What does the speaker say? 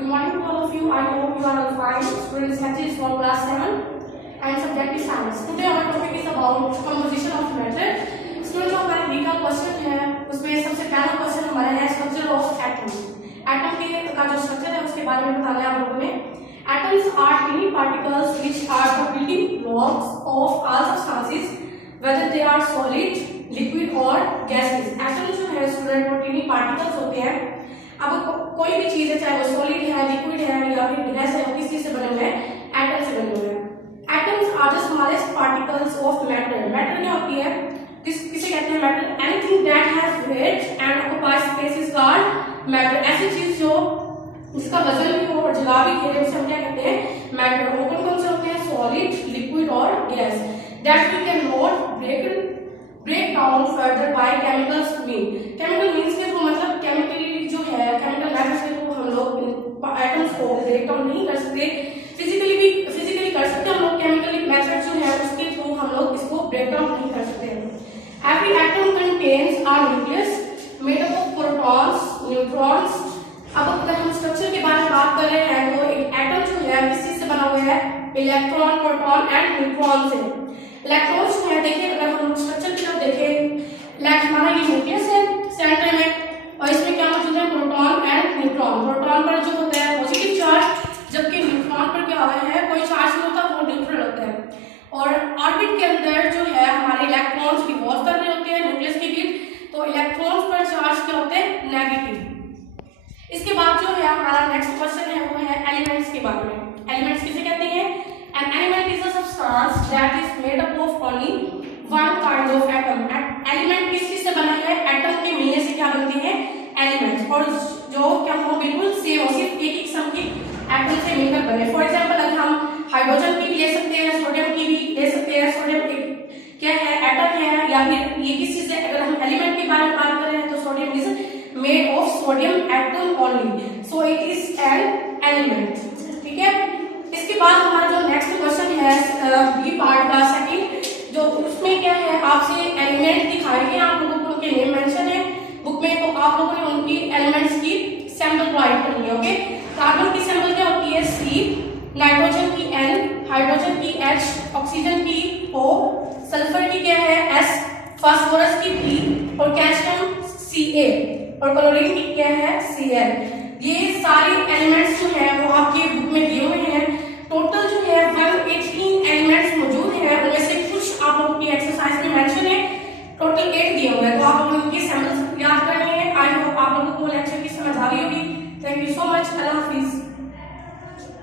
Good morning to all of you. I hope you are all fine. Students, message from class 7 and subject is science. Today our topic is about composition of matter. Students, जो हमारे D का question है उसमें सबसे पहला question हमारा है structure of atom. Atom का जो स्ट्रक्चर है उसके बारे में बताना है आप लोगों ने. Atoms are tiny particles which are the building blocks of all substances, whether they are solid, liquid or gases. Atoms जो है स्टूडेंट वो tiny particles होते हैं. अब कोई भी चीज है चाहे वो सॉलिड है, लिक्विड है या फिर गैस है, वो किस चीज से बने हुए हैं? एटम से बने हुए हैं. Atoms are the smallest particles of matter. Matter क्या होती है? किसे कहते हैं matter? Anything that has weight and occupies space is called matter. ऐसी चीज जो जिसका वजन भी हो और जगह भी घेरे उसे हम क्या कहते हैं? मैटर. कौन कौन से होते हैं? सॉलिड, लिक्विड और gas. That we can not break down further by chemicals mean. Chemical means के थ्रू मतलब केमिकली जो है केमिकल मेथड्स के थ्रू हम लोग एटम्स को ब्रेक डाउन नहीं कर सकते. फिजिकली कर सकते हम लोग. केमिकली मेथड जो है उसके थ्रू हम लोग इसको ब्रेक डाउन नहीं कर सकते. Every atom contains a nucleus made up of protons, neutrons. अब अगर हम स्ट्रक्चर के बारे में बात कर रहे हैं तो एक एटम जो है किस चीज से बना हुआ है? इलेक्ट्रॉन, प्रोटॉन एंड न्यूट्रॉन से. इलेक्ट्रॉन्स जो है देखिए अगर हम स्ट्रक्चर की तरफ देखें, हमारा ये न्यूक्लियस है सेंटर में और इसमें क्या मौजूद है? Proton and neutron. प्रोटॉन पर जो होता है पॉजिटिव चार्ज, जबकि न्यूट्रॉन पर क्या होता है? कोई चार्ज नहीं होता, वो न्यूट्रल होता है. और ऑर्बिट के अंदर जो है हमारे इलेक्ट्रॉन्स रिवॉल्व कर रहे होते हैं न्यूक्लियस के बीच, तो इलेक्ट्रॉन्स पर चार्ज क्या होते हैं? नेगेटिव. इसके बाद जो है हमारा नेक्स्ट क्वेश्चन है वो है एलिमेंट्स के बारे में. एलिमेंट्स किसे कहते हैं? An element is a substance that is made up of only one kind of atom. Element किस चीज से बना है? एटम के मिलने से क्या बनते हैं? एलिमेंट्स. और जो क्या हो बिल्कुल सेम हो, सिर्फ एक ही किस्म के एटम से मिलकर बने. फॉर एग्जांपल अगर हम हाइड्रोजन की भी ले सकते हैं, सोडियम की भी ले सकते हैं. सोडियम क्या है? एटम है. या फिर ये किस चीज से अगर हम एलिमेंट के बारे में बात कर रहे हैं तो sodium is made of sodium atom only, so it is an element. ठीक है. इसके बाद हमारा जो नेक्स्ट क्वेश्चन है बी पार्ट का सेकंड, जो उसमें क्या है आपसे एलिमेंट दिखाए गए, आप लोगों को उनके नेम मेंशन है बुक में, तो आप लोगों ने उनकी एलिमेंट्स की सैंपल राइट करनी है. ओके. कार्बन की सैंपल क्या होती है? सी. नाइट्रोजन की N, हाइड्रोजन की H, ऑक्सीजन की O, सल्फर की क्या है? S, फास्फोरस की P और कैल्शियम Ca और क्लोरीन की क्या है? Cl. ये सारे एलिमेंट्स जो है वो आपके बुक में दिए हुए हैं. टोटल जो है 118 एलिमेंट्स मौजूद हैं. उनमें से कुछ आप लोगों की एक्सरसाइज में मेंशन है. टोटल 8 दिए हुए हैं, तो आप लोगों की सैंपल्स याद करने हैं. आई होप आप लोगों को लेक्चर की समझ आ रही होगी. Thank you so much. Allah Hafiz.